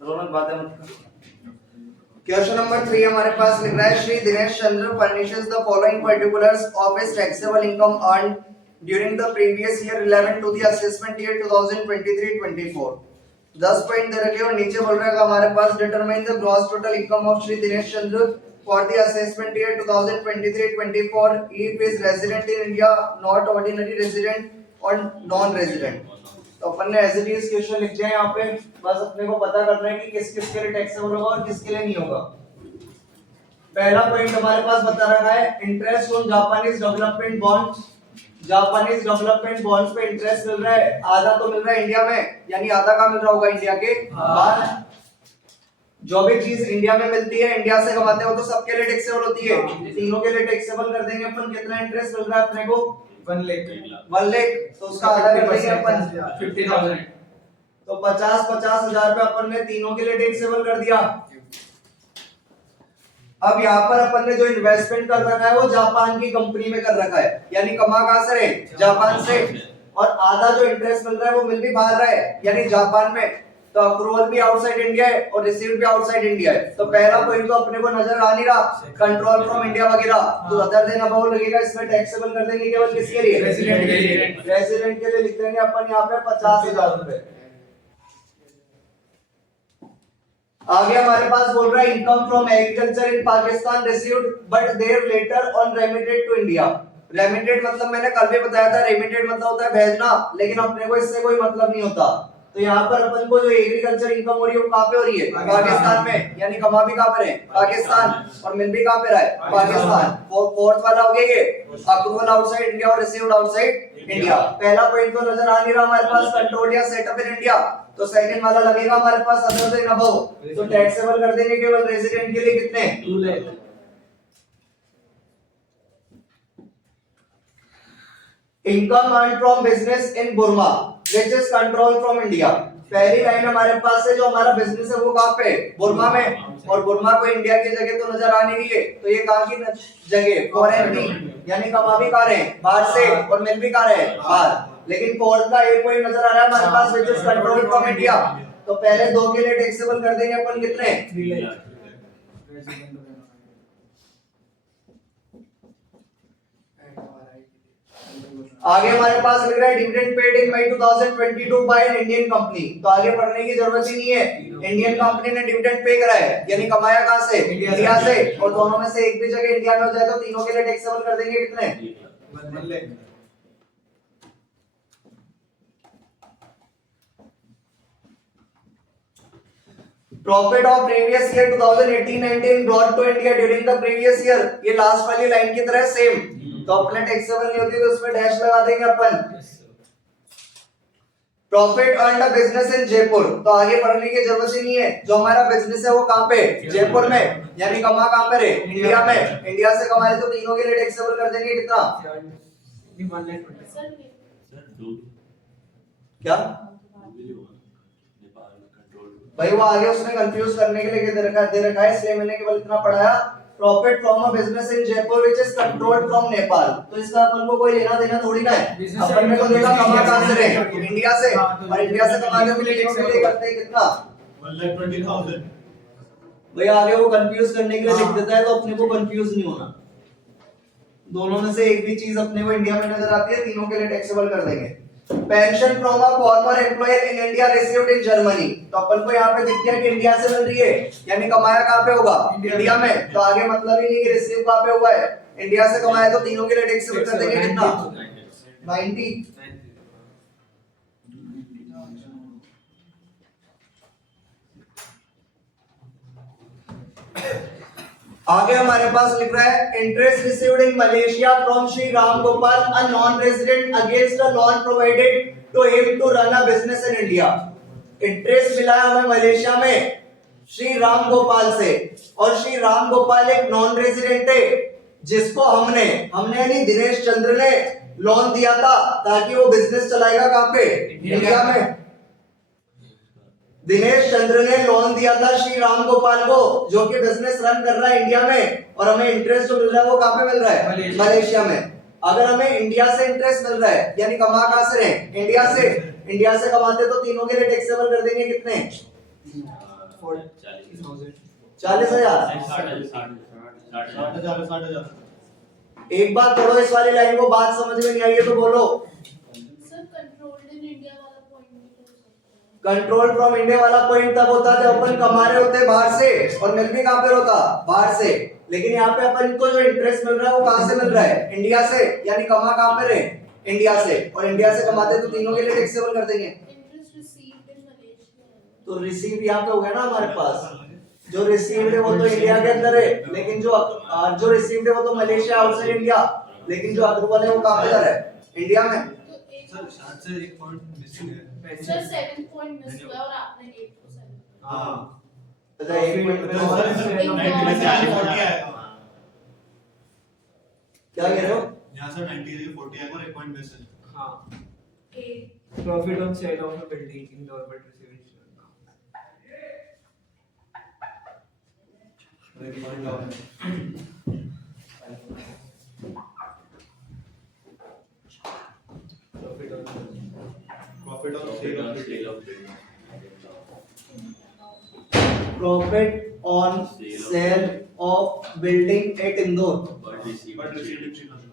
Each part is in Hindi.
रौनक बातें मत। क्वेश्चन नंबर 3 हमारे पास लिख रहा है Shri Dinesh Chandra furnishes the following particulars of his taxable income earn during the previous year relevant to the assessment year 2023-24। 10 point दे रखे और नीचे बोल रहा है हमारे पास determine the gross total income of Shri Dinesh Chandra for the assessment year 2023-24 if is resident in India, not ordinary resident और नॉन रेजिडेंट। तो अपन ने एज इट इज क्वेश्चन लिख दिया यहाँ पे, बस अपने को पता करना है कि किस किस के लिए टैक्सेबल होगा और किसके लिए नहीं होगा। पहला पॉइंट हमारे पास बता रखा है interest on Japanese development bonds. Japanese development bonds पे इंटरेस्ट मिल रहा है, आधा तो मिल रहा है इंडिया में, यानी आधा का मिल रहा होगा इंडिया के बाहर। जो भी चीज इंडिया में मिलती है, इंडिया से कमाते हो तो सबके लिए टैक्सेबल होती है, तीनों के लिए टैक्सेबल कर देंगे अपन। कितना इंटरेस्ट मिल रहा है अपने को 1 लाख, 1 लाख, तो उसका आधा कर देंगे अपन 50,000। तो 50,000 पे अपन ने तीनों के लिए टैक्सेबल कर दिया। अब यहाँ पर अपन ने जो इन्वेस्टमेंट कर रखा है वो जापान की कंपनी में कर रखा है, यानी कमा कहां से रहे, जापान से। और आधा जो इंटरेस्ट मिल रहा है वो मिल भी बाहर रहा है, यानी जापान में। तो अप्रूवल भी आउटसाइड इंडिया है और रिसीव्ड भी आउटसाइड इंडिया है। तो पहला पॉइंट तो अपने को नजर आ नहीं रहा, कंट्रोल फ्रॉम इंडिया वगैरह, तो अदर देन अबाउट लगेगा, इसमें टैक्सेबल कर देंगे केवल किसके लिए, रेजिडेंट के लिए। रेजिडेंट के लिए लिख देंगे अपन यहाँ पे 50,000 रुपए। आगे हमारे पास बोल रहा है income from agriculture in Pakistan received but there later on remitted to India. Remitted मतलब मैंने कल भी बताया था, रेमिटेड मतलब होता है भेजना, लेकिन अपने को इससे कोई मतलब नहीं होता। तो यहाँ पर अपन को जो एग्रीकल्चर इनकम हो रही है वो कहाँ पे हो रही है, पाकिस्तान में, यानी कमा भी कहाँ पे रहे, पाकिस्तान, और मिल भी कहाँ पे रहा है, पाकिस्तान। फोर्थ वाला हो गया ये अप्रूवल आउटसाइड इंडिया और रिसीव्ड आउटसाइड इंडिया। पहला पॉइंट तो नजर आ नहीं रहा हमारे पास, कंट्रोल या सेटअप इन इंडिया। तो सेकंड वाला लगेगा हमारे पास अदर देन अबव, तो टैक्सेबल कर देंगे केवल रेजिडेंट के लिए कितने, 2 lakh. Income earn from business in Burma which is control from India. पहली लाइन हमारे पास है जो हमारा बिजनेस है वो कहाँ पे, बुर्मा में, और बुर्मा को इंडिया की जगह तो नजर आ नहीं रही है, तो ये कहाँ की जगह, फॉरेन की, यानी कमा भी कहाँ रहे हैं, बाहर से, और मिल भी कहाँ रहे हैं, बाहर। लेकिन फोर्थ का एक पॉइंट नजर आ रहा है हमारे पास which is control from India. तो पहले दो के लिए टैक्सेबल कर देंगे अपन कितने, 3 लाख। आगे हमारे पास लिख रहा है dividend paid in May 2022 by an Indian company. तो आगे पढ़ने की जरूरत ही नहीं है, इंडियन कंपनी ने डिविडेंड पे करा है, यानी कमाया कहां से, इंडिया से, और दोनों में से एक भी जगह इंडिया में हो जाए तो तीनों के लिए टैक्सेबल कर देंगे कितने, 1 lakh. Profit of previous year 2018-19 brought to India during the previous year. ये लास्ट वाली लाइन की तरह सेम, तो अपने टैक्सेबल नहीं होती तो उसमें डैश लगा देंगे अपन। Profit earn the business in Jaipur. तो आगे पढ़ने की जरूरत ही नहीं है, जो हमारा बिजनेस है वो कहां पे, जयपुर में, यानी कमा कहां पे रहे, इंडिया में। इंडिया से कमाए तो तीनों के लिए टैक्सेबल कर देंगे कितना, 1 लाख। क्या भाई वो आगे उसने कंफ्यूज करने के लिए दे रखा है, इसलिए मैंने केवल इतना पढ़ाया। Profit from a business in Jaipur which is controlled from Nepal. तो इसका अपन को कोई लेना देना थोड़ी ना है, अपन ने तो देखा कमा कहां से रहे, इंडिया से, और इंडिया से कमाने के लिए करते हैं कितना, 1,20,000। भाई आगे वो कंफ्यूज करने के लिए लिख देता है, तो अपने को कंफ्यूज नहीं होना। दोनों में से एक भी चीज अपने को इंडिया में नजर आती है, तीनों के लिए टैक्सेबल कर देंगे। Pension from a former employer in India received in Germany. तो अपन को यहाँ पे दिख गया कि इंडिया से मिल रही है, यानी कमाया कहाँ पे होगा, इंडिया में। तो आगे मतलब ही नहीं कि रिसीव कहाँ पे हुआ है, इंडिया से कमाया, तो तीनों के लिए टैक्सेबल कर देंगे कितना, 90। आगे हमारे पास लिख रहा है interest received in Malaysia from Shri Ram Gopal a non resident against a loan provided to him to run a business in India. Interest मिला है हमें मलेशिया में श्री राम गोपाल से, और श्री राम गोपाल एक नॉन रेजिडेंट है जिसको हमने यानी दिनेश चंद्र ने लोन दिया था ताकि वो बिजनेस चलाएगा कहां पे, इंडिया में। दिनेश चंद्र ने लोन दिया था श्री राम गोपाल को, जो कि बिजनेस रन कर रहा है इंडिया में, और हमें इंटरेस्ट जो मिल रहा है वो कहां पे मिल रहा है, मलेशिया में। अगर हमें इंडिया से इंटरेस्ट मिल रहा है, यानी कमा कहां से रहे, इंडिया से, इंडिया से कमाते तो तीनों के लिए टैक्सेबल कर देंगे कितने, 40,000 40,000। 60,000 एक बात पढ़ो इस वाली लाइन को, बात समझ में नहीं आई है तो बोलो। सर कंट्रोल्ड इन इंडिया वाला पॉइंट नहीं हो सकता। कंट्रोल फ्रॉम इंडिया वाला पॉइंट तब होता है जब अपन कमा रहे होते बाहर से, और मिल भी कहां पे होता, बाहर से। लेकिन यहाँ पे अपन को जो इंटरेस्ट मिल रहा है वो कहां से मिल रहा है, इंडिया से। यानी कमा कहां पे रहे, इंडिया से, और इंडिया से कमाते तो तीनों के लिए टैक्सेबल कर देंगे। Interest received in Malaysia. तो रिसीव यहाँ पे हो गया ना हमारे पास, जो रिसीव्ड है वो तो इंडिया के अंदर है, लेकिन जो रिसीव्ड है वो तो मलेशिया आउटसाइड इंडिया, लेकिन जो अप्रूवल है वो कहां पे है, इंडिया में। तो एक सर शायद से एक पॉइंट मिसिंग है। सर 7 पॉइंट मिस हुआ और आपने 8 को 7। हां तो एक मिनट में सर एक 90 से 40 है। क्या कह रहे हो, यहां सर 90 से 40 है और एक पॉइंट मिस है। हाँ 8 profit on sale of a building in government receiving एक पॉइंट और है। Profit on profit on sale of profit on sale of building at Indore. But received Sri Lanka.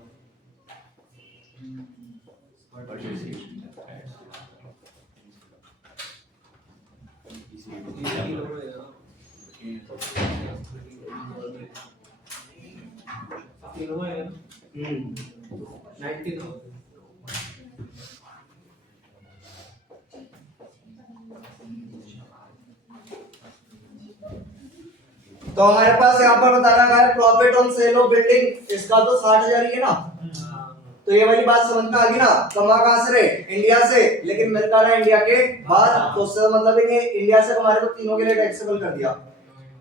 तीनों में है ना 90,000 तो हमारे पास यहाँ पर बता रहा है profit on sale of building, इसका तो 60,000 ही है ना। तो ये वाली बात समझ में आ गई ना, कमा कहां से रहे, इंडिया से, लेकिन मिल रहा है इंडिया के बाहर, तो उससे मतलब है कि इंडिया से कमा रहे तो तीनों के लिए टैक्सेबल कर दिया।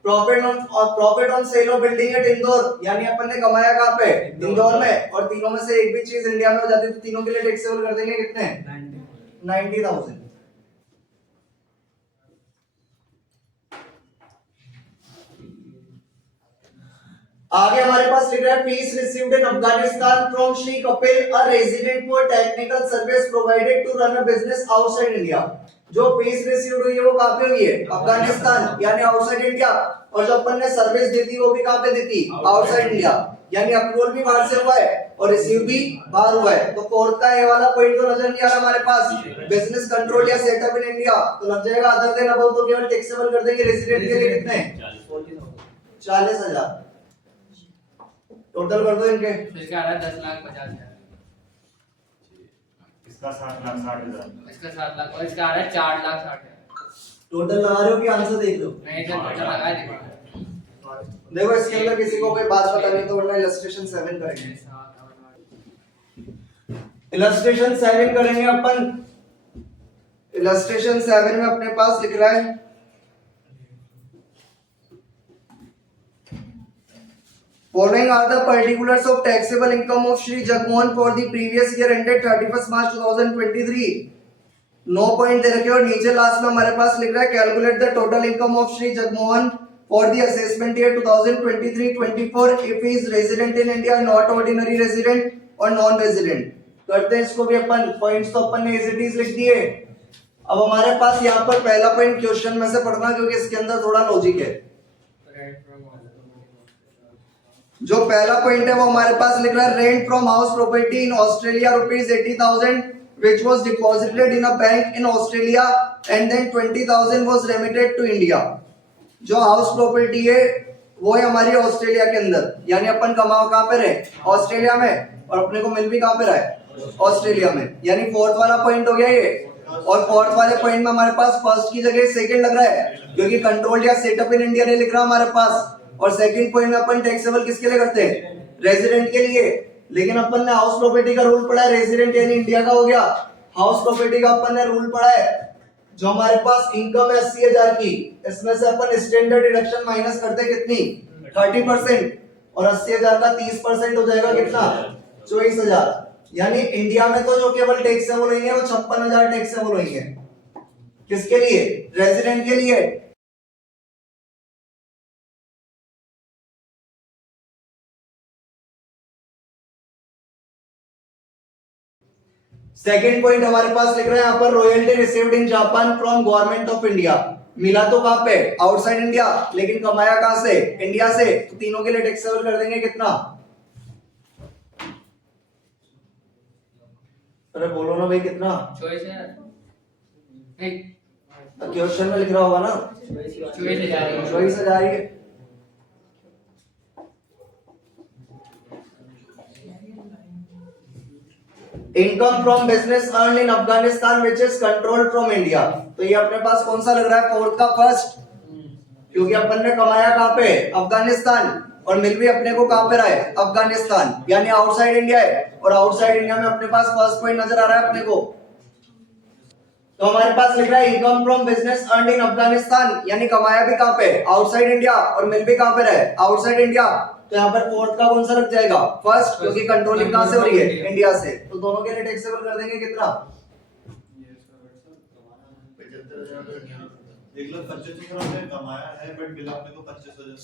Profit on sale of building at Indore, यानी अपन ने कमाया कहां पे, इंदौर में, और तीनों में से एक भी चीज इंडिया में हो जाती तो तीनों के लिए टैक्सेबल कर देंगे कितने, 90,000। आगे हमारे पास लिख रहा है fees received in Afghanistan from Shri Kapil a resident for technical service provided to run a business outside India. जो पीस रिसीव्ड हुई है वो कहां पे हुई है, अफगानिस्तान यानी आउटसाइड इंडिया, और जो अपन ने सर्विस दी थी वो भी कहां पे दी थी, आउटसाइड इंडिया, यानी अप्रूवल भी बाहर से हुआ है और रिसीव भी बाहर हुआ है। तो फोर्थ का ये वाला पॉइंट तो नजर नहीं आ रहा हमारे पास, बिजनेस कंट्रोल या सेटअप इन इंडिया, तो लग जाएगा अदर देन अबव, तो केवल टैक्सेबल कर देंगे रेजिडेंट के लिए कितने, 40,000। टोटल कर दो इनके, इसका आ रहा है 10,50,000, इसका 7,60,000, इसका 7 लाख और इसका आ रहा है 4,60,000। टोटल लगा रहे हो कि आंसर देख लो। नहीं सर टोटल लगा है देखो। देखो इसके अंदर किसी को कोई बात पता नहीं तो वरना इलस्ट्रेशन 7 करेंगे। इलस्ट्रेशन 7 करेंगे अपन। इलस्ट्रेशन 7 में अपने पास लिख रहा है Following are the particulars of taxable income of Shri Jagmohan for the previous year ended 31st March 2023। 9 point दे रखे और नीचे लास्ट में हमारे पास लिख रहा है calculate the total income of Shri Jagmohan for the assessment year 2023-24 if he is resident in India, not ordinary resident और नॉन रेजिडेंट। करते हैं इसको भी अपन, पॉइंट्स तो अपन ने एज इट इज लिख दिए। अब हमारे पास यहाँ पर पहला पॉइंट क्वेश्चन में से पढ़ना क्योंकि इसके अंदर थोड़ा लॉजिक है। जो पहला पॉइंट है वो हमारे पास लिख रहा है rent from house property in Australia ₹80,000 which was deposited in a bank in Australia and then 20,000 was remitted to India। जो हाउस प्रॉपर्टी है वो है हमारी ऑस्ट्रेलिया के अंदर, यानी अपन कमाओ कहां पे रहे, ऑस्ट्रेलिया में, और अपने को मिल भी कहां पे रहा है, ऑस्ट्रेलिया में, यानी फोर्थ वाला पॉइंट हो गया ये। और फोर्थ वाले पॉइंट में हमारे पास फर्स्ट की जगह सेकंड लग रहा है क्योंकि कंट्रोल या सेटअप इन इंडिया ने लिख रहा हमारे पास, और सेकंड पॉइंट में अपन टैक्सेबल किसके लिए करते हैं, रेजिडेंट के लिए। लेकिन अपन ने हाउस प्रॉपर्टी का रूल पढ़ा है, रेजिडेंट यानी इंडिया का हो गया, हाउस प्रॉपर्टी का अपन ने रूल पढ़ा है। जो हमारे पास इनकम है 80,000 की, इसमें से अपन स्टैंडर्ड डिडक्शन माइनस करते कितनी, 30%, और 80,000 का 30% हो जाएगा कितना, 24,000। यानी इंडिया में तो जो केवल टैक्सेबल होंगे वो 56,000 टैक्सेबल होंगे। किसके लिए, रेजिडेंट के लिए। सेकेंड पॉइंट हमारे पास लिख रहे हैं यहाँ पर royalty received in Japan from government of India. मिला तो कहाँ पे, आउटसाइड इंडिया, लेकिन कमाया कहाँ से, इंडिया से, तो तीनों के लिए टैक्सेबल कर देंगे कितना? अरे बोलो ना भाई कितना? चॉइस है नहीं, क्वेश्चन में लिख रहा होगा ना, चॉइस है जा रही है। 24,000 ही। Income from business earn in Afghanistan which is controlled from India. तो ये अपने पास कौन सा लग रहा है, फोर्थ का फर्स्ट, क्योंकि अपन ने कमाया कहाँ पे, अफगानिस्तान, और मिल भी अपने को कहाँ पे रहा है, अफगानिस्तान, यानी आउटसाइड इंडिया है, और आउटसाइड इंडिया में अपने पास फर्स्ट पॉइंट नजर आ रहा है अपने को। तो हमारे पास लिख रहा है income from business earn in Afghanistan, यानी कमाया भी कहाँ पे, आउटसाइड इंडिया, और मिल भी कहाँ पे रहा है, आउटसाइड इंडिया। तो यहाँ पर फोर्थ का कौन सा लग जाएगा, फर्स्ट, क्योंकि कंट्रोलिंग कहाँ से हो रही है, इंडिया से। तो दोनों के लिए टैक्सेबल कर देंगे कितना? 1,25,000 हमने कमाया है बट बिल आपने को 25,000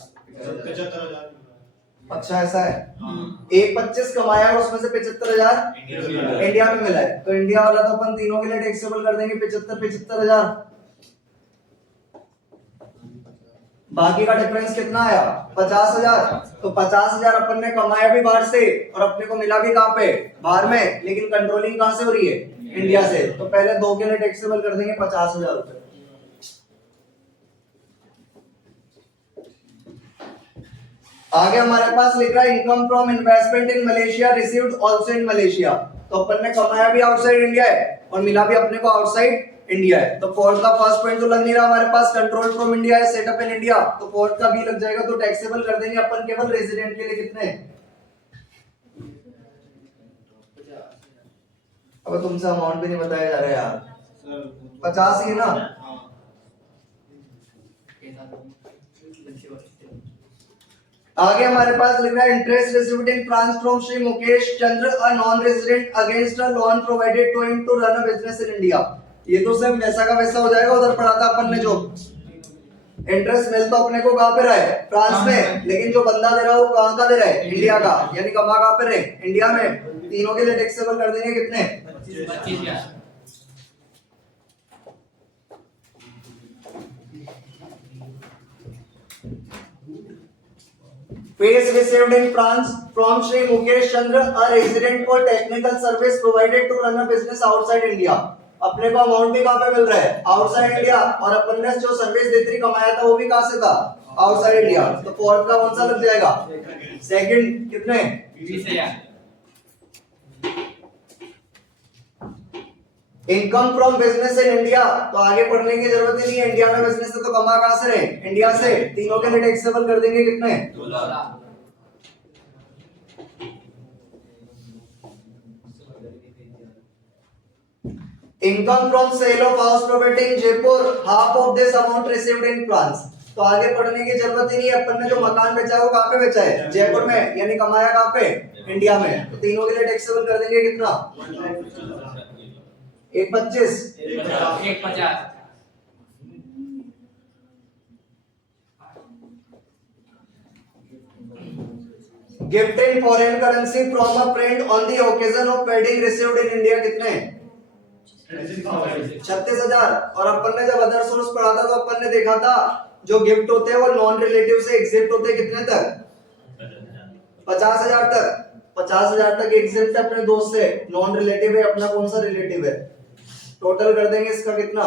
75,000। अच्छा ऐसा है, 1,25,000 कमाया है, उसमें से 75,000 इंडिया में मिला है, तो इंडिया वाला तो अपन तीनों के लिए टैक्सेबल कर देंगे 75,000। बाकी का डिफरेंस कितना आया, 50,000। तो 50,000 अपन ने कमाया भी बाहर से, और अपने को मिला भी कहाँ पे, बाहर में, लेकिन कंट्रोलिंग कहाँ से हो रही है, इंडिया से। तो पहले दो के लिए टैक्सेबल कर देंगे 50,000 रुपए। आगे हमारे पास लिख रहा है income from investment in Malaysia received also in Malaysia. तो अपन ने कमाया भी आउटसाइड इंडिया है, और मिला भी अपने को आउटसाइड इंडिया है। तो फोर्थ का फर्स्ट पॉइंट तो लग नहीं रहा हमारे पास, कंट्रोल फ्रॉम इंडिया है, सेटअप इन इंडिया, तो फोर्थ का भी लग जाएगा। तो टैक्सेबल कर देंगे अपन केवल रेजिडेंट के लिए कितने, अब तुमसे अमाउंट भी नहीं बताया जा रहा है यार, 50 ही ना। आगे हमारे पास लिख रहा है interest received in France from Shri Mukesh Chandra a non resident against a loan provided to him to run a business in India. ये तो सेम वैसा का वैसा हो जाएगा, उधर पढ़ा था अपन ने जो इंटरेस्ट मिल तो अपने को कहां पे रहा है, फ्रांस में, लेकिन जो बंदा दे रहा है वो कहां का दे रहा है, इंडिया का, यानी कमा कहां पे रहे, इंडिया में। तीनों के लिए टैक्सेबल कर देंगे कितने, 25,000। Fees received in France from Shri Mukesh Chandra, a resident for technical service provided to run a business outside India। अपने को अमाउंट भी कहाँ पे मिल रहा है, आउटसाइड इंडिया, और अपन ने जो सर्विस देती कमाया था वो भी कहाँ से था, आउटसाइड इंडिया। तो फोर्थ का कौन सा लग जाएगा, सेकंड, कितने, 20,000। Income from business in India, तो आगे पढ़ने की जरूरत ही नहीं है, इंडिया में बिजनेस है तो कमा कहां से रहे, इंडिया से। तीनों के लिए टैक्सेबल कर देंगे कितने, 12,00,000। Income from sale of house property in Jaipur, half of this amount received in France. तो आगे पढ़ने की जरूरत ही नहीं है, अपन ने जो मकान बेचा है वो कहां पे बेचा है, जयपुर में, यानी कमाया कहां पे, इंडिया में। तो तीनों के लिए टैक्सेबल कर देंगे कितना, 1,25,000। 1,50,000। Gift in foreign currency from a friend on the occasion of wedding received in India कितने, 36,000। और अपन ने जब अदर सोर्स पढ़ा था तो अपन ने देखा था जो गिफ्ट होते हैं वो नॉन रिलेटिव से एग्जिट होते हैं कितने तक, 50,000 तक। 50,000 तक एग्जिट है अपने दोस्त से, नॉन रिलेटिव है, अपना कौन सा रिलेटिव है। टोटल कर देंगे इसका कितना,